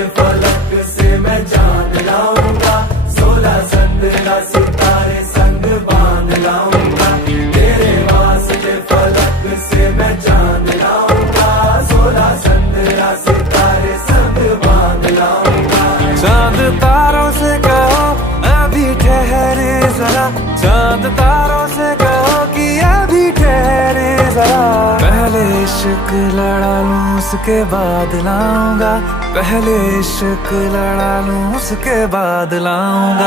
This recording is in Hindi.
के फलक से मैं चांद लाऊंगा, 16 संदरा सितारे संग बांध लाऊंगा। तेरे वास्ते फलक से मैं चांद लाऊंगा, 16 संदरा सितारे संग बांध लाऊंगा। चांद तारों से कहो अभी ठहरे जरा, चांद तारों से कहो कि अभी ठहरे जरा। पहले इश्क लड़ा लूं उसके बाद लाऊंगा, पहले इश्क लड़ा लूं उसके बाद लाऊंगा।